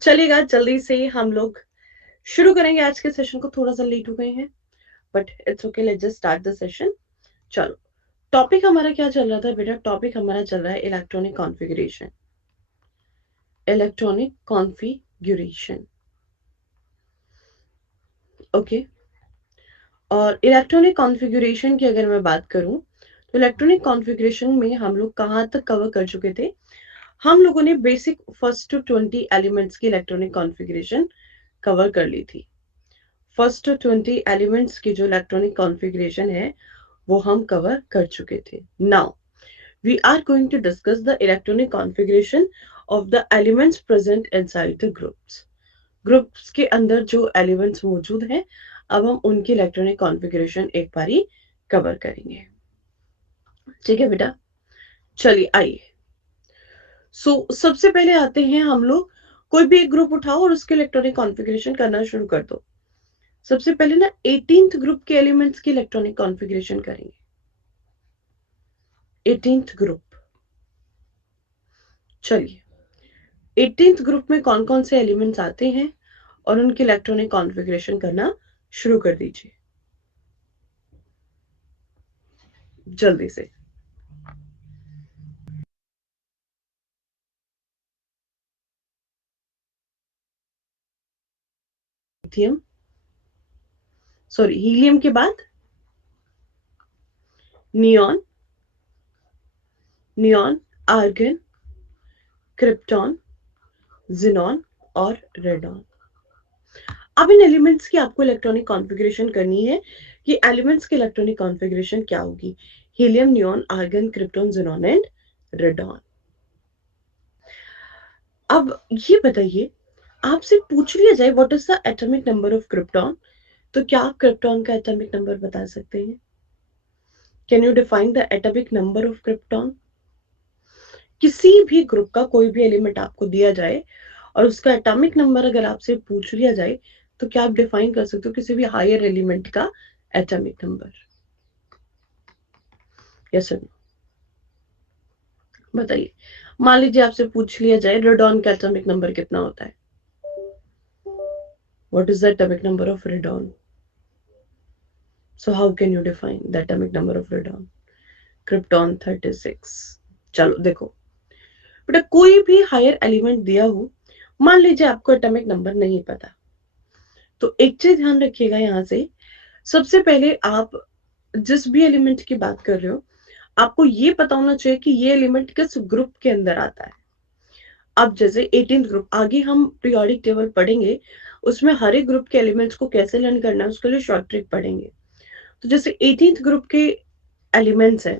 चलेगा, जल्दी से हम लोग शुरू करेंगे आज के सेशन को। थोड़ा सा लेट हो गए हैं but it's okay, let's just start the session. चलो, टॉपिक हमारा क्या चल रहा था बेटा? टॉपिक हमारा चल रहा है electronic configuration. Electronic configuration, okay. और इलेक्ट्रॉनिक कॉन्फ़िगरेशन की अगर मैं बात करूं तो इलेक्ट्रॉनिक कॉन्फ़िगरेशन में हम लोग कहाँ तक कवर कर चुके थे? हम लोगों ने बेसिक फर्स्ट टू 20 एलिमेंट्स की इलेक्ट्रॉनिक कॉन्फ़िगरेशन कवर कर ली थी। फर्स्ट 20 एलिमेंट्स की जो इलेक्ट्रॉनिक कॉन्फ़िगरेशन है वो हम कवर कर चुके थे। Now we are going to discuss the electronic configuration of the elements present inside the groups. Groups के अंदर जो एलिमेंट्स मौजूद हैं, अब हम उनकी इलेक्ट्रॉनिक कॉन्फ़िगरेशन एक बारी कवर करेंगे। ठीक है बेटा, चलिए आइए। सबसे पहले आते हैं हम लोग, कोई भी एक ग्रुप उठाओ और उसके इलेक्ट्रॉनिक कॉन्फ़िगरेशन करना शुरू कर दो। सबसे पहले ना 18th ग्रुप के एलिमेंट्स की इलेक्ट्रॉनिक कॉन्फ़िगरेशन करेंगे। 18th ग्रुप, चलिए 18th ग्रुप में कौन कौन से एलिमेंट्स आते हैं और उनकी इलेक्ट्रॉनिक कॉन्फ़िगरेशन करना शुरू कर दीजिए जल्दी से। लिथियम, सॉरी हीलियम के बाद neon, neon, argon, krypton, xenon और रेडॉन। अब इन एलिमेंट्स की आपको इलेक्ट्रॉनिक कॉन्फ़िगरेशन करनी है कि एलिमेंट्स की इलेक्ट्रॉनिक कॉन्फ़िगरेशन क्या होगी। Helium, neon, argon, krypton, xenon and radon. अब ये बताइए, आपसे पूछ लिया जाए what is the atomic number of krypton, तो क्या आप क्रिप्टॉन का एटॉमिक नंबर बता सकते हैं? Can you define the atomic number of krypton? किसी भी ग्रुप का कोई भी एलिमेंट आपको दिया जाए और उसका एटॉमिक नंबर अगर आपसे पूछ लिया जाए तो क्या आप डिफाइन कर सकते हो किसी भी हायर एलिमेंट का एटॉमिक नंबर? यस सर, बताइए। मान लीजिए आपसे पूछ लिया जाए रेडॉन का एटॉमिक नंबर कितना होता है? What is the atomic number of radon? So how can you define the atomic number of radon? Krypton 36। चलो देखो बेटा, कोई भी हायर एलिमेंट दिया हो, मान लीजिए आपको एटॉमिक नंबर नहीं पता, तो एक चीज ध्यान रखिएगा यहाँ से। सबसे पहले आप जिस भी एलिमेंट की बात कर रहे हो, आपको ये पता होना चाहिए कि ये एलिमेंट किस ग्रुप के अंदर आता है। अब जैसे 18th ग्रुप, आगे हम पीरियोडिक टेबल पढ़ेंगे, उसमें हर एक ग्रुप के एलिमेंट्स को कैसे लर्न करना है उसके लिए शॉर्ट ट्रिक पढ़ेंगे। तो जैसे 18th ग्रुप के एलिमेंट्स हैं,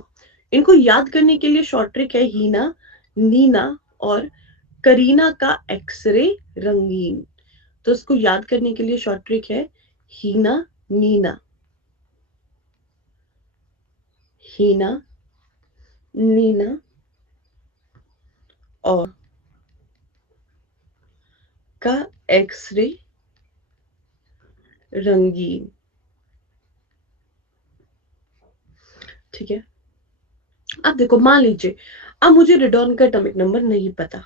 इनको याद करने के लिए शॉर्ट ट्रिक है हीना, नीना और करीना का एक्सरे रंगीन। तो इसको याद करने के लिए शॉर्ट ट्रिक है हीना, नीना, हीना, नीना और का एक्सरे रंगीन। ठीक है, अब देखो, मान लीजिए अब मुझे रेडॉन का एटॉमिक नंबर नहीं पता,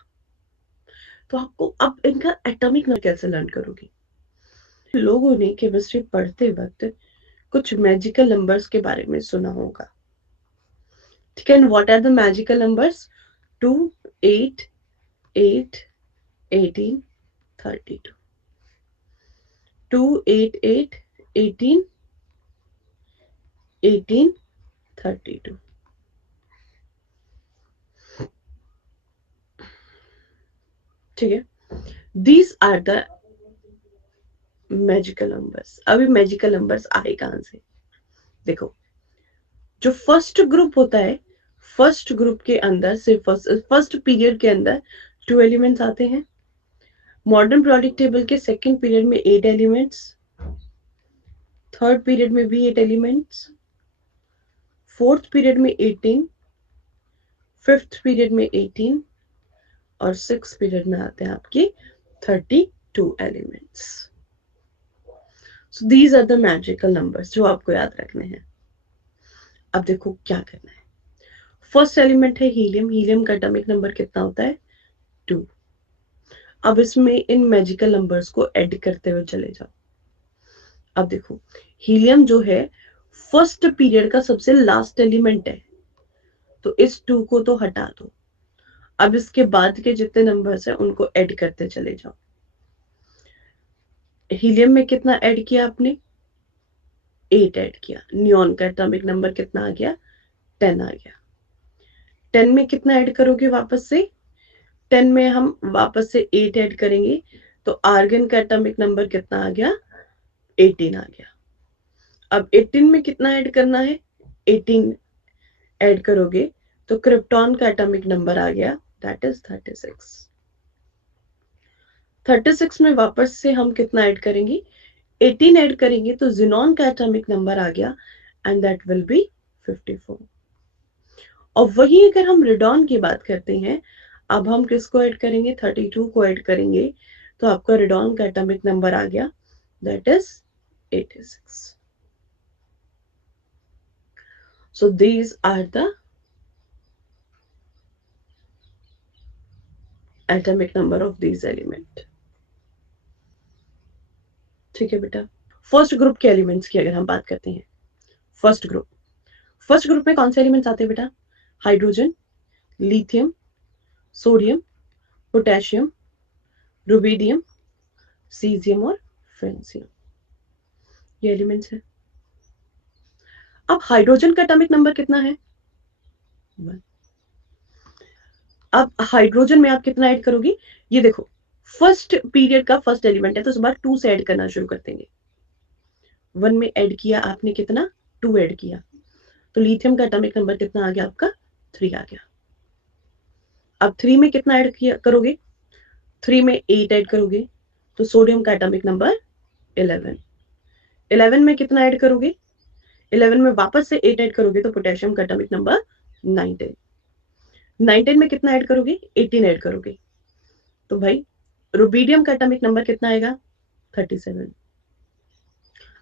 तो आपको अब इनका एटॉमिक नंबर कैसे लर्न करोगे? लोगों ने केमिस्ट्री पढ़ते वक्त कुछ मैजिकल नंबर्स के बारे में सुना होगा। ठीक है, what are the magical numbers? 2, 8, 8, 18, 32। 2, 8, 8, 18, 18, 32। ठीक है, these are the magical numbers. अभी मैजिकल नंबर्स आए कहां से? देखो, जो फर्स्ट ग्रुप होता है, फर्स्ट ग्रुप के अंदर से फर्स्ट पीरियड के अंदर 2 एलिमेंट्स आते हैं। मॉडर्न पीरियोडिक टेबल के सेकंड पीरियड में 8 एलिमेंट्स, थर्ड पीरियड में भी 8 एलिमेंट्स, फोर्थ पीरियड में 18, फिफ्थ पीरियड में 18 और सिक्स पीरियड में आते हैं आपके 32 elements. So these are the magical numbers जो आपको याद रखने हैं। अब देखो क्या करना है। फर्स्ट एलिमेंट है हीलियम। हीलियम का एटॉमिक नंबर कितना होता है? 2। अब इसमें इन मैजिकल नंबर्स को ऐड करते हुए चले जाओ। अब देखो, हीलियम जो है फर्स्ट पीरियड का सबसे लास्ट एलिमेंट है, तो इस 2 को तो हटा दो। अब इसके बाद के जितने नंबर्स हैं उनको ऐड करते चले जाओ। हीलियम में कितना ऐड किया आपने? 8 ऐड किया। नियॉन का एटॉमिक नंबर कितना आ गया? 10 आ गया। 10 में कितना ऐड करोगे वापस से? 10 में हम वापस से 8 ऐड करेंगे, तो आर्गन का एटॉमिक नंबर कितना आ गया? 18 आ गया। अब 18 में कितना ऐड करना है? 18 ऐड करोगे तो क्रिप्टॉन का एटॉमिक नंबर आ गया, दैट इज 36। 36 में वापस से हम कितना ऐड करेंगे? 18 ऐड करेंगे तो जिनॉन का एटॉमिक नंबर आ गया, एंड दैट विल बी 54। और वही अगर हम रेडॉन की बात करते हैं, अब हम किसको ऐड करेंगे? 32 को ऐड करेंगे, तो आपका रेडॉन का एटॉमिक नंबर आ गया, that is 86। So these are the atomic number of these element. ठीक है बेटा। फर्स्ट ग्रुप के एलिमेंट्स की अगर हम बात करते हैं, फर्स्ट ग्रुप में कौन से एलिमेंट्स आते हैं बेटा? Hydrogen, lithium, sodium, potassium, rubidium, caesium और फ्रेंसियम, ये एलिमेंट्स है। अब हाइड्रोजन का एटॉमिक नंबर कितना है? 1। अब हाइड्रोजन में आप कितना ऐड करोगे? ये देखो, फर्स्ट पीरियड का फर्स्ट एलिमेंट है, तो इस बार 2 से ऐड करना शुरू कर देंगे। 1 में ऐड किया आपने कितना? 2 ऐड किया, तो लिथियम का एटॉमिक नंबर कितना आ गया आपका? 3 आ गया। अब 3 में कितना ऐड किया करोगे? 3 में 8 ऐड करोगे, तो सोडियम का एटॉमिक नंबर 11। 11 में कितना ऐड करोगे? 11 में वापस से 8 ऐड करोगे, तो पोटेशियम का एटॉमिक नंबर 19। 19 में कितना ऐड करोगे? 18 ऐड करोगे, तो भाई रुबीडियम का एटॉमिक नंबर कितना आएगा? 37।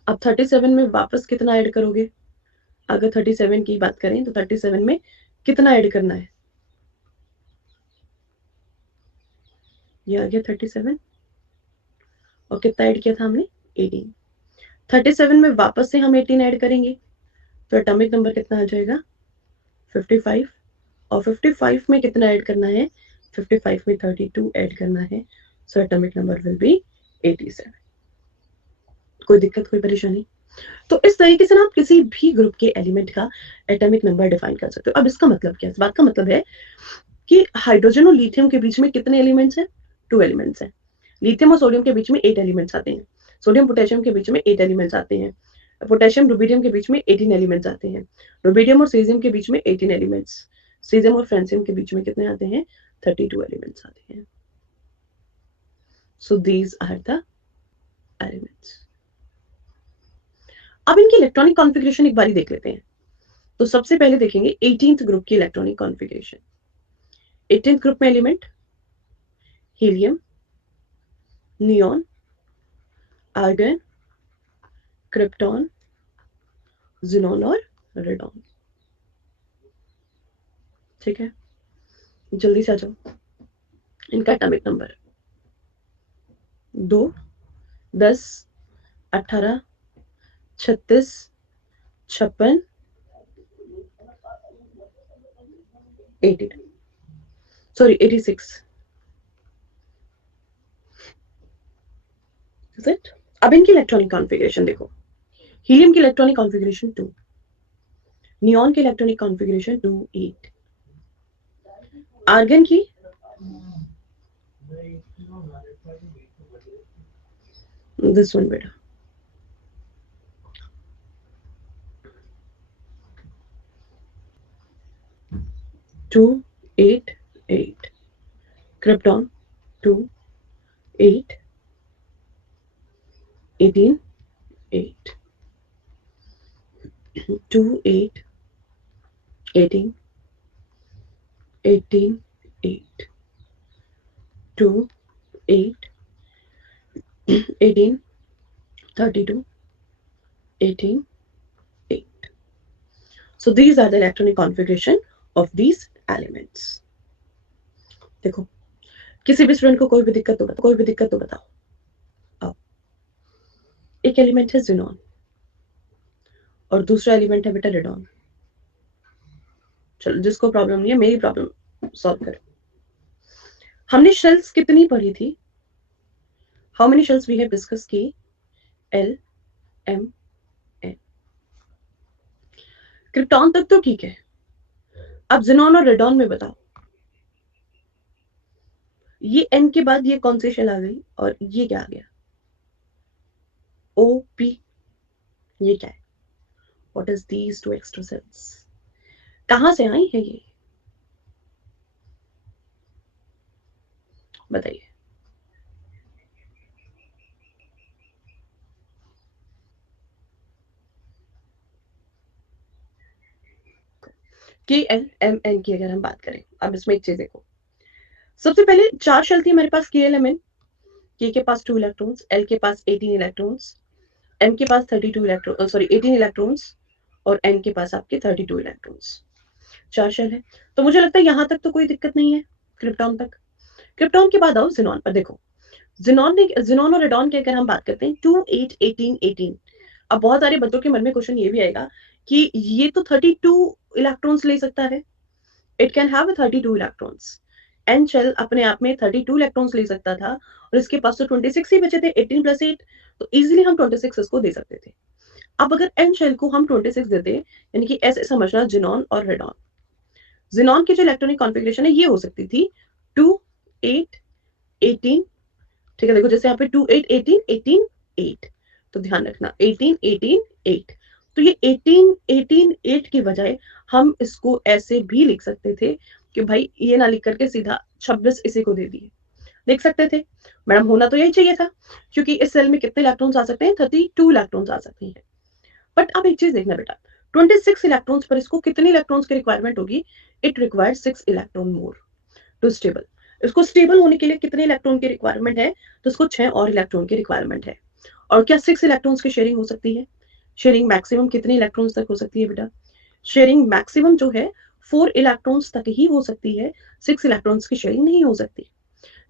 अब 37 में वापस कितना ऐड करोगे? अगर 37 की बात करें तो 37 में कितना ऐड करना है? ये आ गया 37, और कितना ऐड किया था हमने? 18। 37 में वापस से हम 18 ऐड करेंगे, तो एटॉमिक नंबर कितना आ जाएगा? 55। और 55 में कितना ऐड करना है? 55 में 32 ऐड करना है, so atomic number will be 87। कोई दिक्कत, कोई परेशानी? तो इस तरीके से ना आप किसी भी ग्रुप के एलिमेंट का एटॉमिक नंबर डिफाइन कर सकते हो। अब इसका मतलब क्या है? इस बात का मतलब है कि हाइड्रोजन और लिथियम के बीच में कितने एलिमेंट्स हैं? 2 एलिमेंट्स हैं। लिथियम और सोडियम के बीच में 8 एलिमेंट्स आते हैं। सोडियम पोटेशियम के बीच में 8 एलिमेंट्स आते हैं। पोटेशियम रुबीडियम के बीच में 18 एलिमेंट्स आते हैं। रुबीडियम और सीजियम के बीच में 18 एलिमेंट्स। सीजियम और फ्रेंसियम के बीच में कितने आते हैं? 32 एलिमेंट्स आते हैं। So these are the elements. अब इनकी इलेक्ट्रॉनिक कॉन्फ़िगरेशन एक बारी देख लेते हैं। तो सबसे पहले देखेंगे 18th ग्रुप की इलेक्ट्रॉनिक कॉन्फ़िगरेशन। 18th ग्रुप में element helium, neon, argon, krypton, xenon और रेडॉन। ठीक है, जल्दी से आ जाओ। इनका atomic number 2, 10, 18, 36, 56, 80, sorry 86। Is it? अब इनकी इलेक्ट्रॉनिक कॉन्फ़िगरेशन देखो। हीलियम की इलेक्ट्रॉनिक कॉन्फ़िगरेशन 2, नियॉन की इलेक्ट्रॉनिक कॉन्फ़िगरेशन 2, 8, आर्गन की दिस वन बेटा 2, 8, 8, krypton 2, 8, 18, 8, 2, 8, 18, 18, 8, 2, 8, 18, 32, 18, 8. So these are the electronic configuration of these elements. देखो, किसी भी स्टूडेंट को कोई भी दिक्कत तो बताओ। आओ, एक एलिमेंट है जिनॉन और दूसरा एलिमेंट है बेटा रेडॉन। चलो, जिसको प्रॉब्लम नहीं है मेरी प्रॉब्लम सॉल्व करो। हमने शेल्स कितनी पढ़ी थी? How many shells we have discuss की? L M N. क्रिप्टॉन तक तो ठीक है, अब जिनॉन और रेडॉन में बताओ, ये एन के बाद ये कौन सी शेल आ गई और ये क्या आ गया? ओ पी। ये क्या है? What is these two extra shells? कहां से आई है ये? बताइए। के एल एम एन की अगर हम बात करें, अब इसमें एक चीज देखो, सबसे पहले 4 शेल थी हमारे पास के एल एम एन। के पास 2 इलेक्ट्रॉन्स, एल के पास 18 इलेक्ट्रॉन्स, एम के पास 32 इलेक्ट्रॉन, सॉरी 18 इलेक्ट्रॉन्स, और एन के पास आपके 32 इलेक्ट्रॉन्स। 4 शेल है, तो मुझे लगता है यहां तक तो कोई दिक्कत नहीं है क्रिप्टॉन तक। क्रिप्टॉन के बाद आओ जिनॉन पर। देखो, जिनॉन और रेडॉन की अगर हम बात करते हैं 2 8 18 18, अब बहुत सारे बच्चों के मन में क्वेश्चन ये भी आएगा कि ये तो 32 इलेक्ट्रॉन्स ले सकता है, it can have 32 electrons. N shell अपने आप में 32 इलेक्ट्रॉन्स ले सकता था और इसके पास तो 26 ही बचे थे, 18 प्लस 8, तो इजीली हम 26 इसको दे सकते थे। अब अगर एन शेल को हम 26 देते, यानी कि ऐसे समझना जिनॉन और रेडॉन, जिनॉन की जो इलेक्ट्रॉनिक कॉन्फ़िगरेशन है ये हो सकती थी 2 8 18। ठीक है, देखो जैसे यहाँ पे 2 8 18 18 8, तो ध्यान रखना 18 18 8, तो ये 18 18 8 की बजाय हम इसको ऐसे भी लिख सकते थे कि भाई ये ना लिख करके सीधा 26 इसी को दे दिए, लिख सकते थे। मैडम होना तो यही चाहिए था, क्योंकि इस सेल में कितने इलेक्ट्रॉन्स आ सकते हैं? 32 इलेक्ट्रॉन्स आ सकते हैं। बट अब एक चीज देखना बेटा, 26 इलेक्ट्रॉन्स पर इसको कितने इलेक्ट्रॉन्स की रिक्वायरमेंट होगी? It requires 6 electron more to stable. इसको स्टेबल होने के लिए कितने इलेक्ट्रॉन की रिक्वायरमेंट है? तो इसको 6 और इलेक्ट्रॉन की रिक्वायरमेंट है। और क्या 6 इलेक्ट्रॉन्स की शेयरिंग हो सकती है? शेयरिंग मैक्सिमम कितने इलेक्ट्रॉन्स तक हो सकती है बेटा? शेयरिंग मैक्सिमम जो है 4 इलेक्ट्रॉन्स तक ही हो सकती है, 6 इलेक्ट्रॉन्स की शेयरिंग नहीं हो सकती।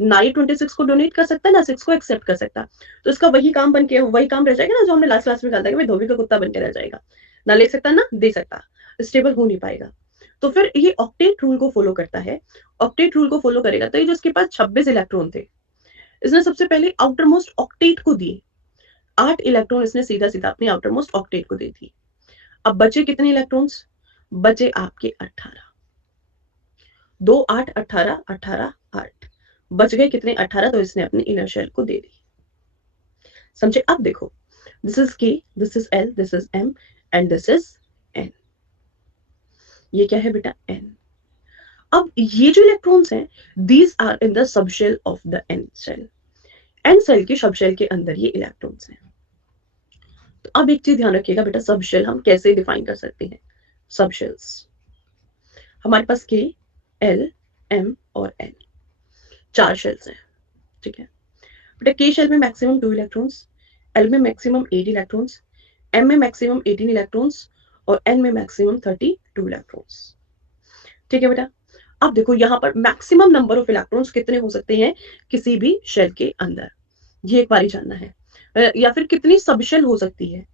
ना ये 26 को डोनेट कर सकता, ना 6 को एक्सेप्ट कर सकता। तो इसका वही काम बन के वही काम रह जाएगा ना जो हमने लास्ट क्लास में कहा था कि भाई धोबी का कुत्ता बन के रह जाएगा, ना ले सकता ना दे सकता, स्टेबल हो नहीं पाएगा। तो फिर ये ऑक्टेट रूल को फॉलो करता है। ऑक्टेट रूल को फॉलो करेगा तो ये जो इसके पास 26 इलेक्ट्रॉन थे, इसने सबसे पहले आउटर मोस्ट ऑक्टेट को दिए, 8 इलेक्ट्रॉन इसने सीधा सीधा अपने आउटर मोस्ट ऑक्टेट को दे दी। अब बचे कितने इलेक्ट्रॉन्स? बचे आपके 18। 2 8 18 18 8, बच गए कितने? 18, तो इसने अपने इनर शेल को दे दी। समझे? अब देखो, this is K, this is L, this is M and this is N. ये क्या है बेटा? एन। अब ये जो इलेक्ट्रॉन्स हैं, these are in the subshell of the N shell. N shell के सबशेल के अंदर ये इलेक्ट्रॉन्स हैं। तो अब एक चीज ध्यान रखिएगा बेटा, सबशेल हम कैसे डिफाइन कर सकते हैं? सबशेल्स हमारे पास के, एल, एम और एन, 4 शेल्स हैं। ठीक है बेटा, के शेल में मैक्सिमम 2 इलेक्ट्रॉन्स, एल में मैक्सिमम 8 इलेक्ट्रॉन्स, एम में मैक्सिमम 18 इलेक्ट्रॉन्स और एन में मैक्सिमम 32 इलेक्ट्रॉन्स। ठीक है बेटा, अब देखो यहां पर मैक्सिमम नंबर ऑफ इलेक्ट्रॉन्स कितने हो सकते हैं किसी भी शेल के अंदर, ये एक बार जानना है। या फिर कितनी सबशेल हो सकती है?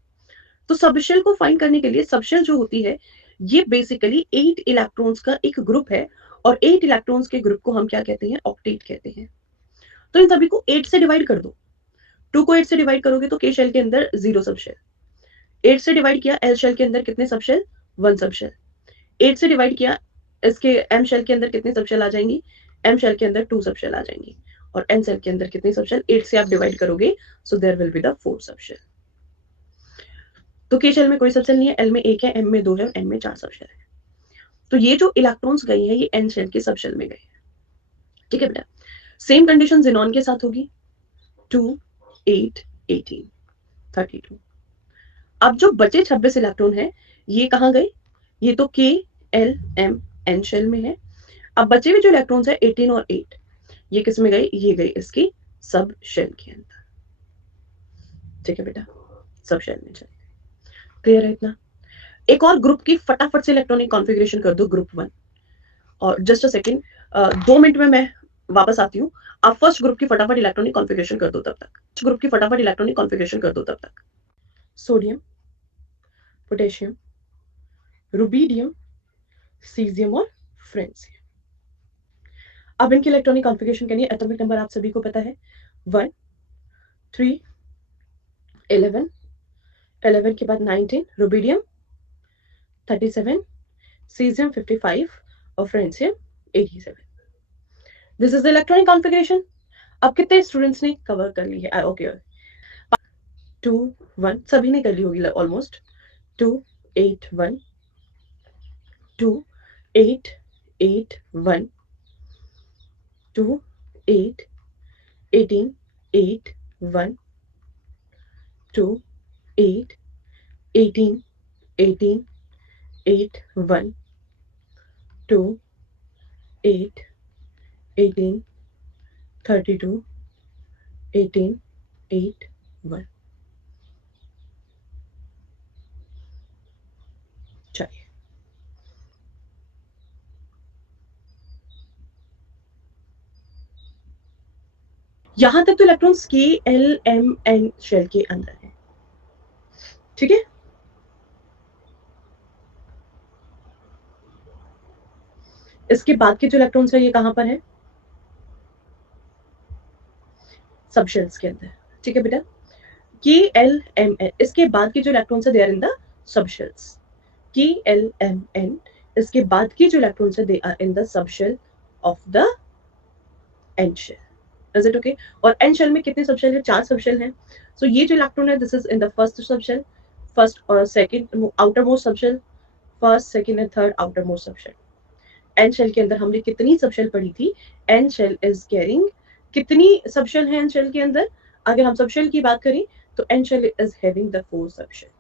तो सबशेल को फाइंड करने के लिए, सबशेल जो होती है ये बेसिकली 8 इलेक्ट्रॉन्स का एक ग्रुप है, और 8 इलेक्ट्रॉन्स के ग्रुप को हम क्या कहते हैं? ऑक्टेट कहते हैं। तो इन सभी को 8 से डिवाइड कर दो। 2 को 8 से डिवाइड करोगे तो के शेल के अंदर 0 सबशेल। 8 से डिवाइड किया एल शेल के अंदर कितने सबशेल? 1 सबशेल। 8 से डिवाइड किया इसके एम शेल के अंदर कितनी सबशेल आ जाएंगी? एम शेल के अंदर 2 सबशेल आ जाएंगी। और एन शेल के अंदर कितनी सबशेल? 8 से आप डिवाइड करोगे, so there will be the 4 subshell. तो के शेल में कोई सबशेल नहीं है, एल में 1 है, एम में 2 है, एन में 4 सबशेल है। तो ये जो इलेक्ट्रॉन्स गए हैं ये एन शेल के सबशेल में गए हैं। ठीक है बेटा, सेम कंडीशन जिनॉन के साथ होगी, 2 8 18 32। अब जो बचे 26 इलेक्ट्रॉन है ये कहाँ गए? ये तो के, एल, एम, एन शेल में है। अब बचे हुए जो इलेक्ट्रॉन्स है 18 और 8, ये किस में गए? ये गए इसकी सब शेल के अंदर। ठीक है बेटा, सब शेल में चले गए। क्लियर है इतना? एक और ग्रुप की फटाफट से इलेक्ट्रॉनिक कॉन्फ़िगरेशन कर दो, ग्रुप 1। और जस्ट अ सेकंड, 2 मिनट में मैं वापस आती हूँ, आप फर्स्ट ग्रुप की फटाफट इलेक्ट्रॉनिक कॉन्फ़िगरेशन कर दो तब तक। ग्रुप की फटाफट इलेक्ट्रॉनिक कॉन्फ़िगरेशन कर दो तब तक। सोडियम, पोटेशियम, रुबिडियम, सीज़ियम और फ्रेंसियम। अब इनकी इलेक्ट्रॉनिक कॉन्फ़िगरेशन के लिए एटॉमिक नंबर आप सभी को पता है 1, 3, 11, 11 के बाद 19, रुबिडियम 37, सीज़ियम 55 और francium 87। This is the electronic configuration. अब कितने स्टूडेंट्स ने कवर कर ली है? ओके, 2, 1 सभी ने कर ली होगी ऑलमोस्ट। 2, 8, 1, 2, 8, 8, 1, 2, 8, 18, 8, 1, 2, 8, 18, 18, 8, 1, 2, 8, 18, 32, 18, 8, 1। चलिए, यहां तक तो इलेक्ट्रॉन्स के एल एम एन शेल के अंदर है, ठीक है। इसके बाद के जो इलेक्ट्रॉन्स है ये कहां पर है? सब शेल्स के अंदर, ठीक है बेटा। के एल एम एन, इसके बाद के जो इलेक्ट्रॉन्स है they are in the subshells. K L M N, इसके बाद के जो इलेक्ट्रॉन्स है they are in the subshell of the N shell. Is it okay? और एन शेल में कितने सब शेल है? 4 सब शेल हैं। सो ये जो इलेक्ट्रॉन है this is in the first sub shell, first और second outer most sub shell, first second and third outer most sub shell. N shell के अंदर हमने कितनी सब शेल पढ़ी थी? एन शेल इज कैरिंग, कितनी सब शेल है एन शेल के अंदर? अगर हम सब शेल की बात करें तो N shell is having the 4 सब शेल।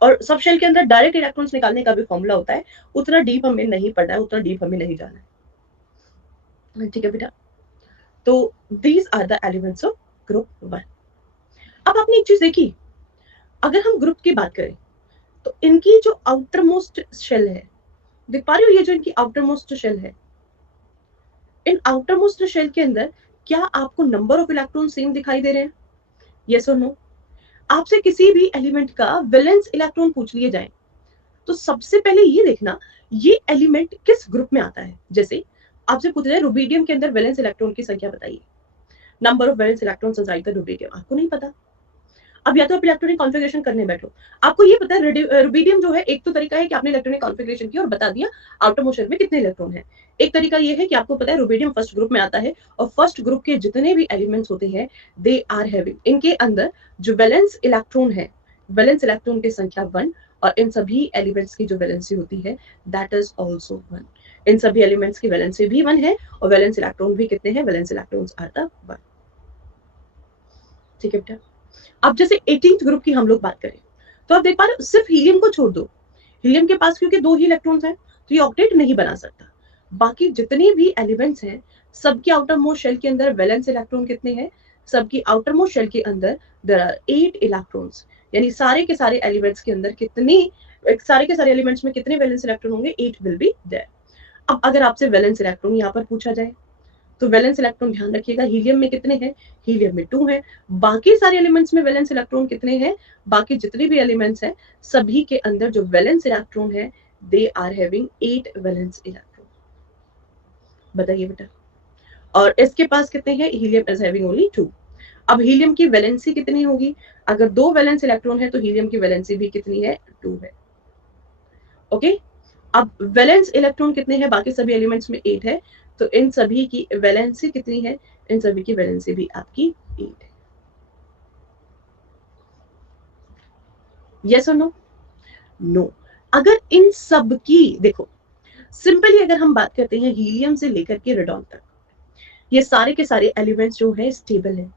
और सब शेल के अंदर डायरेक्ट इलेक्ट्रॉन्स निकालने का भी फॉर्मूला होता है, उतना डीप हमें नहीं पढ़ना है, उतना डीप हमें नहीं जाना है, ठीक है बेटा। तो these are the elements of group 1। अब आपने एक चीज देखी, अगर हम ग्रुप की बात करें तो इनकी जो आउटर मोस्ट शेल है, देख पा रही हो ये जो इनकी आउटर मोस्ट शेल है, इन आउटर मोस्ट शेल के अंदर क्या आपको नंबर ऑफ इलेक्ट्रॉन सेम दिखाई दे रहे हैं? यस और नो? आपसे किसी भी एलिमेंट का वैलेंस इलेक्ट्रॉन पूछ लिए जाए तो सबसे पहले ये देखना ये एलिमेंट किस ग्रुप में आता है। जैसे आपसे पूछा जाए रुबिडियम के अंदर वैलेंस इलेक्ट्रॉन की संख्या बताइए, number of valence electrons inside the rubidium, आपको नहीं पता। अब या तो आप इलेक्ट्रॉनिक कॉन्फ़िगरेशन करने बैठो, आपको ये पता है रुबिडियम जो है, एक तो तरीका है कि आपने इलेक्ट्रॉनिक कॉन्फ़िगरेशन की और बता दिया आउटर मोस्ट शेल में कितने इलेक्ट्रॉन हैं। एक तरीका ये है कि आपको पता है रुबिडियम फर्स्ट ग्रुप में आता है और फर्स्ट ग्रुप के जितने भी एलिमेंट्स होते हैं दे आर हैविंग, इनके अंदर जो वैलेंस इलेक्ट्रॉन है, वैलेंस इलेक्ट्रॉन की संख्या 1 और इन सभी एलिमेंट्स की जो वैलेंसी होती है दैट इज आल्सो 1। इन सभी एलिमेंट्स की वैलेंसी भी 1 है और वैलेंस इलेक्ट्रॉन भी कितने हैं? वैलेंस इलेक्ट्रॉन्स आर द 1, ठीक है बेटा। अब जैसे 18th ग्रुप की हम लोग बात करें तो आप देख पा रहे हो सिर्फ हीलियम को छोड़ दो, हीलियम के पास क्योंकि 2 ही इलेक्ट्रॉन्स हैं तो ये ऑक्टेट नहीं बना सकता। बाकी जितने भी एलिमेंट्स हैं सबके आउटर मोस्ट शेल के अंदर वैलेंस इलेक्ट्रॉन कितने हैं? सबकी आउटर मोस्ट शेल के अंदर देयर आर 8 इलेक्ट्रॉन्स, यानी सारे के सारे एलिमेंट्स के अंदर कितनी, सारे के सारे एलिमेंट्स में कितने वैलेंस इलेक्ट्रॉन होंगे? 8 विल बी देयर। अब अगर आपसे वैलेंस इलेक्ट्रॉन यहाँ पर पूछा जाए तो वैलेंस इलेक्ट्रॉन ध्यान रखिएगा हीलियम में कितने हैं? हीलियम में 2 है। बाकी सारे एलिमेंट्स में वैलेंस इलेक्ट्रॉन कितने हैं? बाकी जितने भी एलिमेंट्स हैं सभी के अंदर जो वैलेंस इलेक्ट्रॉन है they are having 8 valence electron. बताइए बेटा। और इसके पास कितने हैं? Helium is having only 2। अब हीलियम की वैलेंसी कितनी होगी? अगर 2 वैलेंस इलेक्ट्रॉन है तो हीलियम की वैलेंसी भी कितनी है? 2 है। ओके, अब वैलेंस इलेक्ट्रॉन कितने हैं? बाकी सभी एलिमेंट्स में 8 है, तो इन सभी की वैलेंसी कितनी है? इन सभी की वैलेंसी भी आपकी 8 है। यस और नो? नो। अगर इन सब की देखो सिंपली अगर हम बात करते हैं हीलियम से लेकर के रेडॉन तक, ये सारे के सारे एलिमेंट्स जो है स्टेबल है,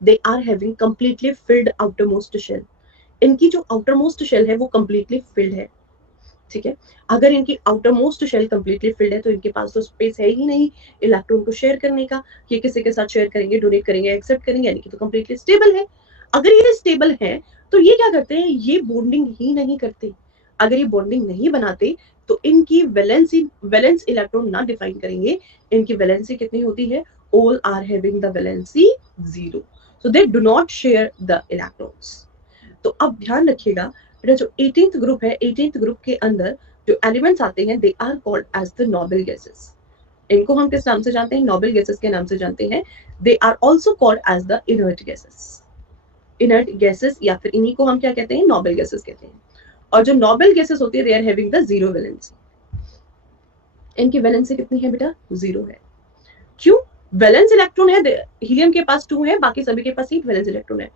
they are having completely filled outer most shell. इनकी जो आउटर मोस्ट शेल है वो कंप्लीटली फिल्ड है, ठीक है। अगर इनकी outer most shell completely filled है तो इनके पास तो स्पेस है ही नहीं इलेक्ट्रॉन को शेयर करने का, ये किसी के साथ शेयर करेंगे, डोनेट करेंगे, एक्सेप्ट करेंगे, यानी कि तो कंप्लीटली स्टेबल है। अगर ये स्टेबल है तो ये क्या करते हैं? ये बॉन्डिंग ही नहीं करते। अगर ये बॉन्डिंग नहीं बनाते तो इनकी वैलेंस इलेक्ट्रॉन ना डिफाइन करेंगे, इनकी वैलेंसी कितनी होती है? all are having the valency 0, so they do not share the electrons. तो अब ध्यान रखिएगा बेटा, जो 18th ग्रुप है, 18th ग्रुप के अंदर जो एलिमेंट्स आते हैं, they are called as the noble gases. इनको हम किस नाम से जानते हैं? नोबल गैसेस के नाम से जानते हैं. They are also called as the inert gases. Inert gases या फिर इन्हीं को हम क्या कहते हैं? नोबल गैसेस कहते हैं. और जो नोबल गैसेस होती है, they are having the 0 valency. इनकी वैलेंसी कितनी है बेटा? 0 है. क्यों? वैलेंस इलेक्ट्रॉन है, हीलियम के पास 2 है, बाकी सभी के पास 8 वैलेंस इलेक्ट्रॉन है,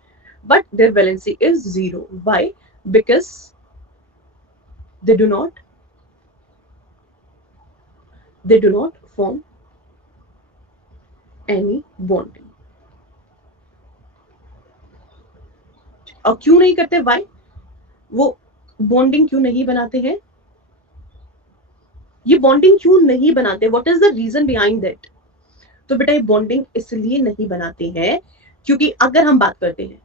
but their valency is 0. Why? Because they do not form any bonding. और क्यों नहीं करते? व्हाई? वो बॉन्डिंग क्यों नहीं बनाते हैं? ये बॉन्डिंग क्यों नहीं बनाते? What is the reason behind that? तो बेटा ये बॉन्डिंग इसलिए नहीं बनाते हैं क्योंकि अगर हम बात करते हैं,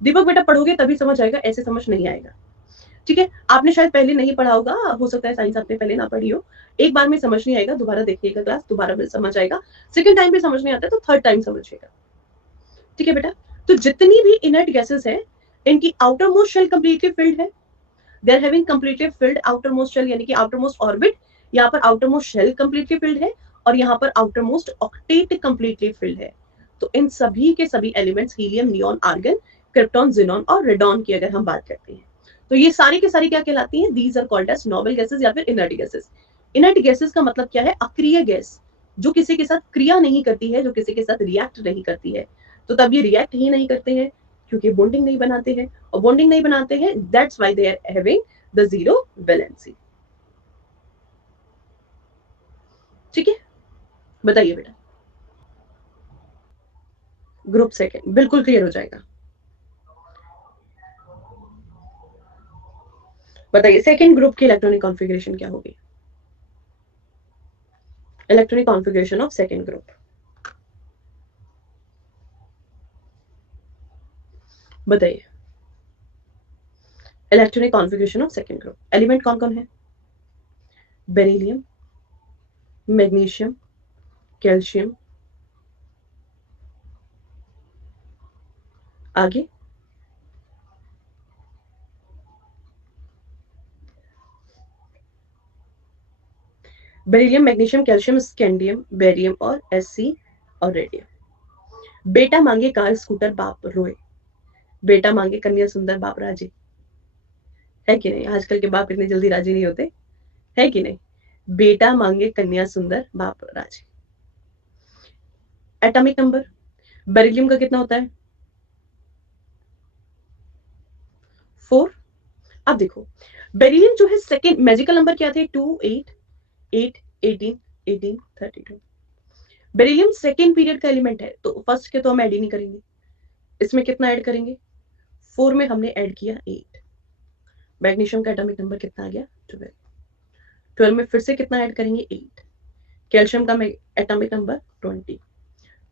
दीपक बेटा पढ़ोगे तभी समझ आएगा, ऐसे समझ नहीं आएगा. ठीक है, आपने शायद पहले नहीं पढ़ा होगा, हो सकता है साइंस आपने पहले ना पढ़ी हो. एक बार में समझ नहीं आएगा, दोबारा देखिएगा क्लास, दोबारा में समझ आएगा. सेकंड टाइम पे समझ नहीं आता तो थर्ड टाइम समझिएगा. ठीक है बेटा. तो जितनी भी इनर्ट गैसेस है, इनकी outer most shell completely filled है. They are having completely filled outer most shell, यानी कि आउटर मोस्ट ऑर्बिट. यहाँ पर outer most shell completely filled है और यहाँ पर outer most octet completely filled है. तो इन सभी के सभी elements helium, neon, argon, krypton, xenon और रेडॉन की अगर हम बात करते हैं, तो ये सारी के सारी क्या कहलाती हैं? These are called as noble gases या फिर इनर्ट गैसेस. इनर्ट गैसेस का मतलब क्या है? अक्रिय गैस, जो किसी के साथ क्रिया नहीं करती है, जो किसी के साथ रिएक्ट नहीं करती है. तो तब ये रिएक्ट ही नहीं करते हैं क्योंकि बॉन्डिंग नहीं बनाते हैं, और बॉन्डिंग नहीं बनाते हैं, that's why they are having the 0 valency. ठीक है, बताइए बेटा. ग्रुप सेकेंड बिल्कुल क्लियर हो जाएगा. बताइए सेकेंड ग्रुप की इलेक्ट्रॉनिक कॉन्फ़िगरेशन क्या होगी? Electronic configuration of second group. बताइए electronic configuration of second group. Element कौन कौन है? बेरिलियम, मैग्नीशियम, कैल्शियम, आगे beryllium, magnesium, calcium, scandium, barium और एससी और रेडियम. बेटा मांगे कार स्कूटर बाप रोए, बेटा मांगे कन्या सुंदर बाप राजी. है कि नहीं? आजकल के बाप इतनी जल्दी राजी नहीं होते, है कि नहीं? बेटा मांगे कन्या सुंदर बाप राजी. एटॉमिक नंबर बेरिलियम का कितना होता है? 4. अब देखो बेरिलियम जो है सेकेंड मैजिकल नंबर क्या थे? 2, 8, 8, 18, 18, 32. बेरिलियम सेकेंड पीरियड का एलिमेंट है, तो फर्स्ट के तो हम ऐड ही नहीं करेंगे. इसमें कितना ऐड करेंगे? 4 में हमने ऐड किया 8. मैग्नीशियम का एटॉमिक नंबर कितना आ गया? 12. 12 में फिर से कितना ऐड करेंगे? 8. कैल्शियम का एटॉमिक नंबर 20.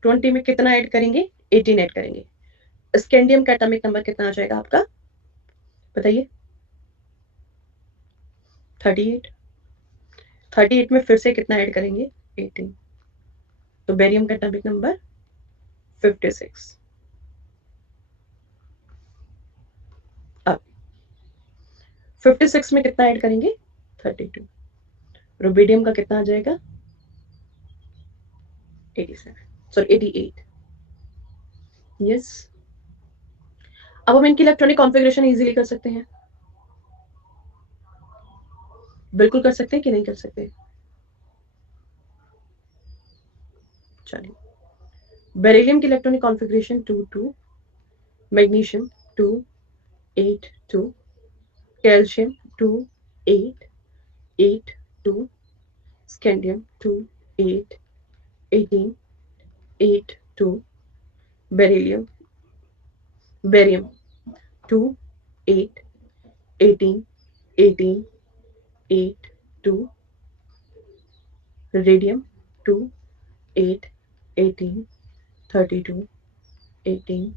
20 में कितना ऐड करेंगे? 18 ऐड करेंगे. स्कैंडियम का एटॉमिक नंबर कितना आ जाएगा आपका? बताइए. 38. 38 में फिर से कितना ऐड करेंगे? 18. तो बेरियम का एटॉमिक नंबर 56. अब 56 में कितना ऐड करेंगे? 32. रुबिडियम का कितना आ जाएगा? 87, सॉरी 88. यस. अब हम इनकी इलेक्ट्रॉनिक कॉन्फ़िगरेशन इजीली कर सकते हैं. बिल्कुल कर सकते हैं कि नहीं कर सकते? चलिए. बेरिलियम की electronic configuration 2, 2, magnesium 2, 8, 2, calcium 2, 8, 8, 2, scandium 2, 8, 18, 8, 2, beryllium barium 2, 8, 18, 18, 8, 2, radium 2, 8, 18, 32, 18,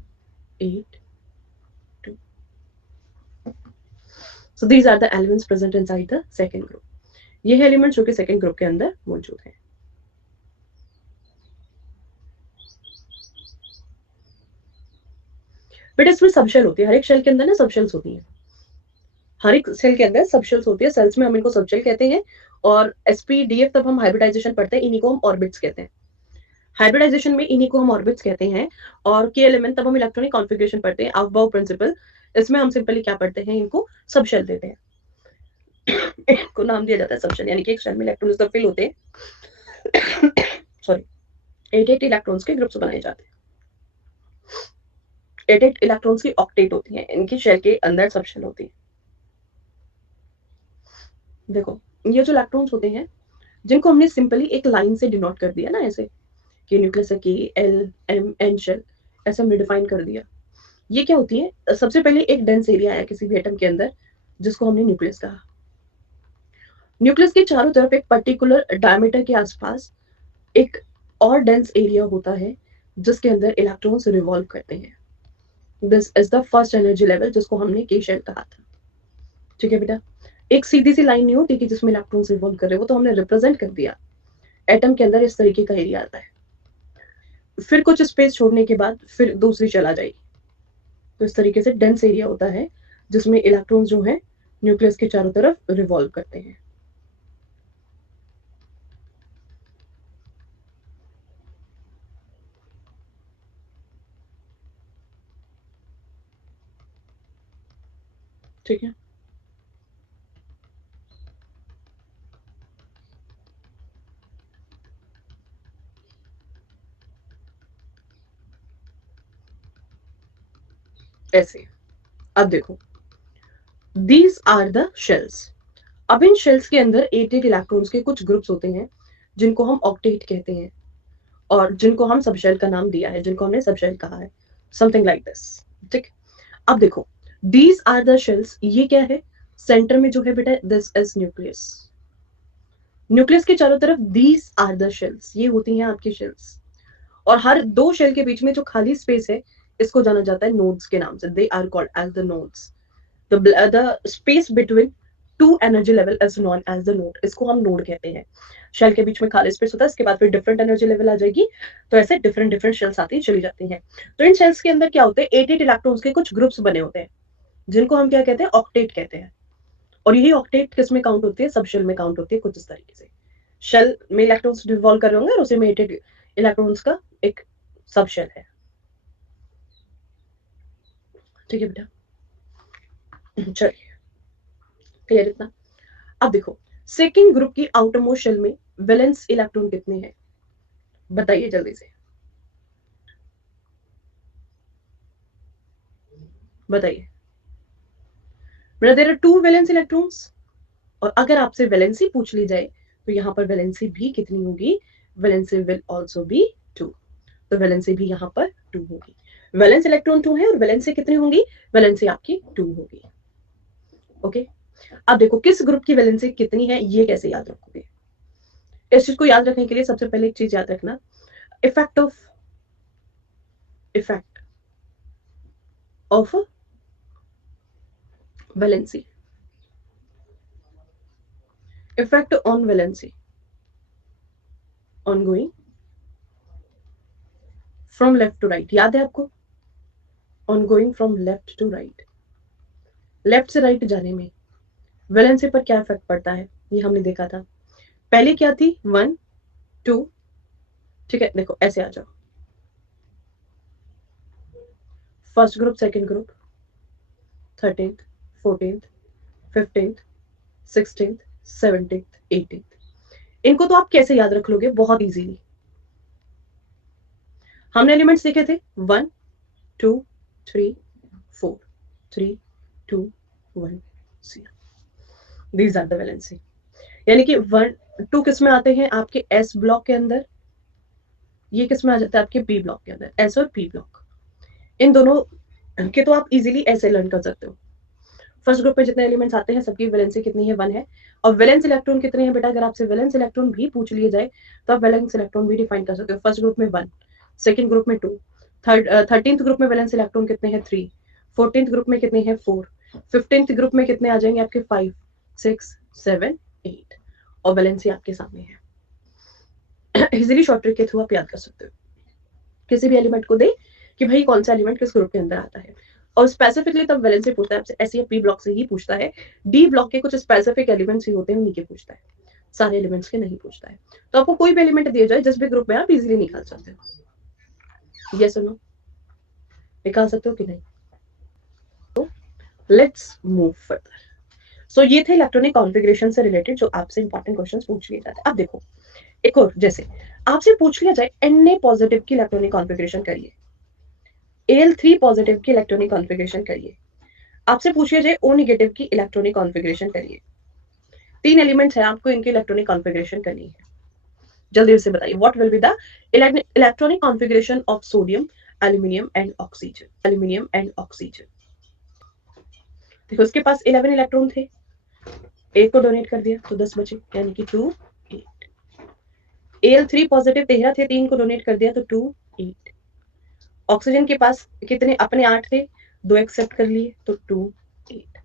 8, 2. So these are the elements present inside the second group. ये है एलिमेंट्स जो कि सेकेंड ग्रुप के अंदर मौजूद हैं. बट इसमें सब शेल होती है, हर एक शेल के अंदर ना सब शेल्स होती हैं, हर एक सेल के अंदर सब शेल्स होती है, सेल्स में हम इनको सब शेल कहते हैं। और sp-df तब हम हाइब्रिडाइजेशन पढ़ते हैं, इन्हीं को हम ऑर्बिट्स कहते हैं। हाइब्रिडाइजेशन में इन्हीं को हम ऑर्बिट्स कहते हैं। और के एलिमेंट तब हम इलेक्ट्रॉनिक कॉन्फ़िगरेशन पढ़ते हैं, अफबाउ प्रिंसिपल, इसमें हम सिंपली क्या पढ़ते हैं, इनको सब शेल देते हैं। इनको नाम दिया जाता है सब शेल, यानी कि एक शेल में इलेक्ट्रॉन सब फिल होते हैं। सॉरी, 8 इलेक्ट्रॉन्स के ग्रुप्स बनाए जाते हैं, 8 इलेक्ट्रॉन्स की ऑक्टेट होती है, इनकी शेल के अंदर सब शेल होती है। देखो, ये जो इलेक्ट्रॉन्स होते हैं, जिनको हमने सिंपली एक लाइन से डिनोट कर दिया ना, ऐसे कि न्यूक्लियस की एल एम एन शेल, ऐसे हमने डिफाइन कर दिया। ये क्या होती है, सबसे पहले एक डेंस एरिया आया किसी भी एटम के अंदर, जिसको हमने न्यूक्लियस कहा। न्यूक्लियस के चारों तरफ एक पर्टिकुलर डायमीटर के आसपास एक और डेंस एरिया होता है, जिसके अंदर इलेक्ट्रॉन्स रिवॉल्व करते हैं। This is the first energy level, जिसको हमने के शेल कहा था। ठीक है बेटा, एक सीधी सी लाइन नहीं होती कि जिसमें इलेक्ट्रॉन्स रिवॉल्व कर रहे, वो तो हमने रिप्रेजेंट कर दिया। एटम के अंदर इस तरीके का एरिया आता है, फिर कुछ स्पेस छोड़ने के बाद फिर दूसरी चला जाएगी। तो इस तरीके से डेंस एरिया होता है, जिसमें इलेक्ट्रॉन्स जो है न्यूक्लियस के चारों तरफ रिवॉल्व करते हैं। ठीक है, ऐसे। अब देखो, दीज आर द शेल्स। अब इन शेल्स के अंदर 8 इलेक्ट्रॉन्स के कुछ ग्रुप्स होते हैं, जिनको हम ऑक्टेट कहते हैं, और जिनको हम सबशेल का नाम दिया है, जिनको हमने सबशेल कहा है, समथिंग लाइक दिस। ठीक, अब देखो, दीज आर द शेल्स, ये क्या है, सेंटर में जो है बेटा, दिस इज न्यूक्लियस। न्यूक्लियस के चारों तरफ दीज आर द शेल्स, ये होती हैं आपकी शेल्स। और हर दो शेल के बीच में जो खाली स्पेस है, इसको जाना जाता है नोड्स के नाम से, they are called as the nodes. the space between two energy level is known as the node, इसको हम नोड कहते हैं। शेल के बीच में खाली स्पेस होता है, इसके बाद फिर डिफरेंट एनर्जी लेवल आ जाएगी, तो ऐसे डिफरेंट डिफरेंट शेल्स आती चली जाती हैं। तो इन शेल्स के अंदर क्या होते हैं, 8 इलेक्ट्रॉन्स के कुछ ग्रुप्स बने होते हैं, जिनको हम क्या कहते हैं, ऑक्टेट कहते हैं। और यही ऑक्टेट किस में काउंट होती है, सब शेल में काउंट होती है, कुछ इस तरीके से। शेल में इलेक्ट्रॉन्स डिवॉल्व कर रहे होंगे, और उसी में 8 इलेक्ट्रॉन्स का एक सब शेल है। ठीक है बेटा, चलिए, क्लियर इतना। अब देखो, सेकेंड ग्रुप की आउटर मोस्ट शेल में वैलेंस इलेक्ट्रॉन कितने हैं, बताइए जल्दी से, बताइए। बेटा, देयर आर 2 वैलेंस इलेक्ट्रॉन्स, और अगर आपसे वैलेंसी पूछ ली जाए, तो यहाँ पर वैलेंसी भी कितनी होगी, वैलेंसी विल आल्सो बी 2। तो वैलेंसी भी यहाँ पर 2 होगी। वैलेंस इलेक्ट्रॉन 2 है, और वैलेंसी कितनी होंगी, वैलेंसी आपकी 2 होगी। ओके, अब देखो, किस ग्रुप की वैलेंसी कितनी है, ये कैसे याद रखोगे। इस चीज को याद रखने के लिए सबसे पहले एक चीज याद रखना, effect of valency, effect on valency, ongoing from left to right, याद है आपको, ongoing from left to right, left से राइट जाने में वैलेंसी पर क्या इफेक्ट पड़ता है, ये हमने देखा था। पहले क्या थी, 1 2, ठीक है, देखो ऐसे आ जाओ, first group, second group, 13th 14th 15th 16th 17th 18th, इनको तो आप कैसे याद रख लोगे, बहुत इजीली। हमने एलिमेंट्स देखे थे, 1 2 3 4, 3 2 1 0, दीज आर द वैलेंसी। यानी कि 1 2 किस में आते हैं, आपके एस ब्लॉक के अंदर, ये किस में आ जाता है, आपके बी ब्लॉक के अंदर, एस और पी ब्लॉक। इन दोनों के तो आप इजीली ऐसे लर्न कर सकते हो। फर्स्ट ग्रुप में जितने एलिमेंट्स आते हैं, सबकी वैलेंसी कितनी है, 1 है। और वैलेंस इलेक्ट्रॉन कितने हैं बेटा, अगर आपसे वैलेंस इलेक्ट्रॉन भी पूछ लिए जाए, तो आप वैलेंस इलेक्ट्रॉन भी डिफाइन कर सकते हो। फर्स्ट ग्रुप में 1, सेकंड ग्रुप में 2, 13th ग्रुप में वैलेंस इलेक्ट्रॉन कितने हैं, 3, 14th ग्रुप में कितने हैं, 4, 15th ग्रुप में कितने आ जाएंगे आपके, 5 6 7 8, और वैलेंसी आपके सामने है। इजीली शॉर्ट ट्रिक के थ्रू आप याद कर सकते हो, किसी भी एलिमेंट को दे कि भाई कौन सा एलिमेंट किस ग्रुप के अंदर आता है। और स्पेसिफिकली तब वैलेंस से पूछता है आपसे, ऐसे पी ब्लॉक से ही पूछता है, डी ब्लॉक के कुछ स्पेसिफिक एलिमेंट्स ही होते हैं उन्हीं के पूछता है, सारे एलिमेंट्स के नहीं पूछता है। तो आपको कोई भी एलिमेंट दिया जाए जिस भी ग्रुप में आप इजीली निकाल सकते हो। यस और नो, निकाल सकते हो कि नहीं? तो लेट्स मूव फर्दर। सो ये थे इलेक्ट्रॉनिक कॉन्फ़िगरेशन से रिलेटेड जो आपसे इंपॉर्टेंट क्वेश्चंस पूछ लिए जाते हैं। अब देखो एक और, जैसे आपसे पूछ लिया जाए Na पॉजिटिव की इलेक्ट्रॉनिक कॉन्फ़िगरेशन करिए, Al3 पॉजिटिव की इलेक्ट्रॉनिक कॉन्फ़िगरेशन करिए, आपसे पूछ लिया जाए O नेगेटिव की इलेक्ट्रॉनिक कॉन्फ़िगरेशन करिए। 3 एलिमेंट्स हैं, आपको इनकी इलेक्ट्रॉनिक कॉन्फ़िगरेशन करनी है। जल्दी से बताइए, what will be the electronic configuration of sodium, aluminium and oxygen. Aluminium and oxygen, देखो उसके पास 11 इलेक्ट्रॉन थे, एक को डोनेट कर दिया तो 10 बचे, यानी कि 2 8। Al3 पॉजिटिव 13 थे, 3 को डोनेट कर दिया तो 2 8। ऑक्सीजन के पास कितने अपने 8 थे, 2 एक्सेप्ट कर लिए तो 2 8।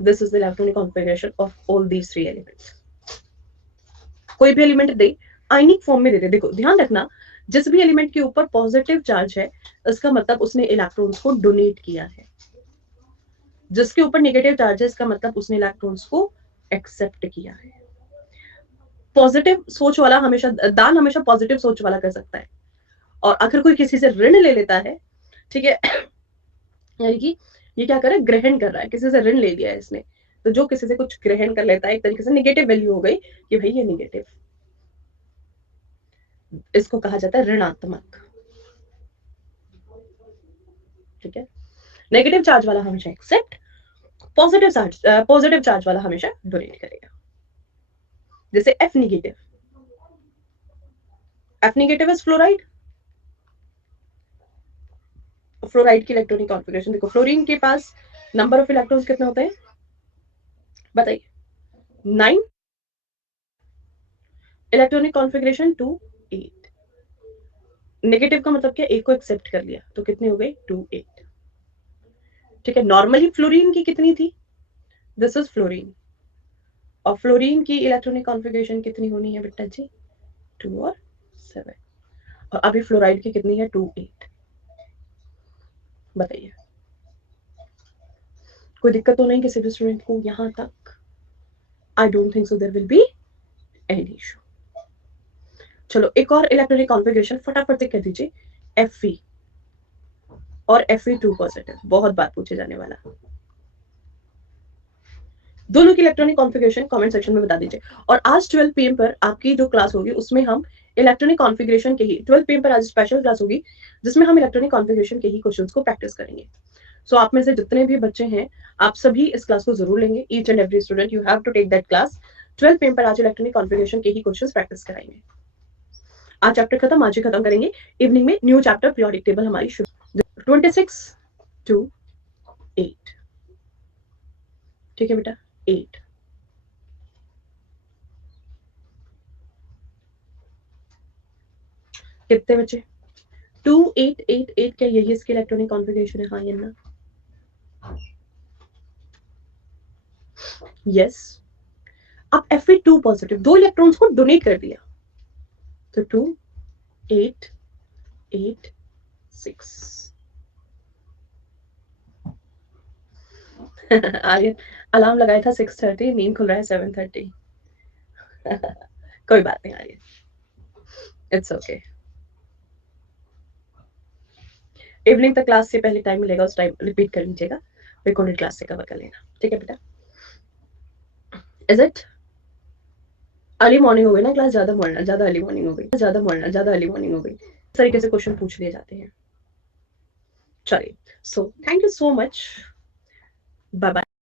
This is the electronic configuration of all these 3 elements. कोई भी एलिमेंट दे, आयनिक फॉर्म में दे दे। देखो ध्यान रखना, जिस भी एलिमेंट के ऊपर पॉजिटिव चार्ज है इसका मतलब उसने इलेक्ट्रॉन्स को डोनेट किया है, जिसके ऊपर नेगेटिव चार्ज है इसका मतलब उसने इलेक्ट्रॉन्स को एक्सेप्ट किया है। पॉजिटिव सोच वाला हमेशा दान हमेशा पॉजिटिव सोच वाला कर सकता है, और अगर कोई किसी से ऋण ले लेता है, ठीक है, यानी कि ये क्या कर रहा है, ग्रहण कर रहा है, किसी से ऋण ले लिया है इसने, तो जो किसी से कुछ ग्रहण कर लेता है एक तरीके से नेगेटिव वैल्यू हो गई कि भाई ये नेगेटिव, इसको कहा जाता है ऋणात्मक। ठीक है, नेगेटिव चार्ज वाला हमेशा एक्सेप्ट, पॉजिटिव चार्ज वाला हमेशा डोनेट करेगा। जैसे F negative, F negative is fluoride. Fluoride की इलेक्ट्रॉनिक कॉन्फ़िगरेशन देखो, फ्लोरीन के पास नंबर ऑफ इलेक्ट्रॉन्स कितने होते हैं बताइए, 9। Electronic configuration 2 8। नेगेटिव का मतलब क्या, एक को एक्सेप्ट कर लिया तो कितने हो गए 2 8। ठीक है, नॉर्मली फ्लोरीन की कितनी थी, दिस इज फ्लोरीन, और फ्लोरीन की इलेक्ट्रॉनिक कॉन्फ़िगरेशन कितनी होनी है बेटा जी, 2 और 7। और अभी फ्लोराइड की कितनी है, 2 8। बताइए, कोई दिक्कत तो नहीं किसी भी स्टूडेंट को यहां तक? I don't think so there will be any issue. चलो एक और इलेक्ट्रॉनिक कॉन्फ़िगरेशन फटाफट से कह दीजिए, Fe और Fe2 पॉजिटिव, बहुत बार पूछे जाने वाला। दोनों की इलेक्ट्रॉनिक कॉन्फ़िगरेशन कमेंट सेक्शन में बता दीजिए। और आज 12 पीएम पर आपकी जो क्लास होगी उसमें हम इलेक्ट्रॉनिक कॉन्फ़िगरेशन के ही 12 पीएम पर आज स्पेशल क्लास होगी जिसमें हम इलेक्ट्रॉनिक कॉन्फ़िगरेशन के ही क्वेश्चंस को प्रैक्टिस करेंगे। सो आप में से जितने भी बच्चे हैं आप सभी इस क्लास को जरूर लेंगे, each and every student you have to take that class. 12 PM पर आज इलेक्ट्रॉनिक कॉन्फ़िगरेशन के ही क्वेश्चंस प्रैक्टिस कराएंगे। आज चैप्टर खत्म, आज ही खत्म करेंगे। इवनिंग में न्यू चैप्टर पीरियोडिक टेबल हमारी शुरू 26 to 8। ठीक है बेटा, 8। कितने बचे, 2 8 8 8, क्या यही इसकी इलेक्ट्रॉनिक कॉन्फ़िगरेशन है? हाँ या ना? यस। अब Fe2 पॉजिटिव, 2 इलेक्ट्रॉन्स को डोनेट कर दिया तो 2 8 8 6। आर्यन अलार्म लगाया था 6:30, नींद खुल रहा है 7:30। कोई बात नहीं आर्यन, इट्स ओके। इवनिंग तक क्लास से पहले टाइम मिलेगा उस टाइम रिपीट कर लीजिएगा, रिकॉर्डेड क्लास से कवर कर लेना। ठीक है बेटा, इज इट अर्ली मॉर्निंग हो गई ना क्लास, ज्यादा अर्ली मॉर्निंग हो गई, ज्यादा अर्ली मॉर्निंग हो गई, इस तरीके से क्वेश्चन पूछ लिए जाते हैं। चलिए, so thank you so much, bye bye.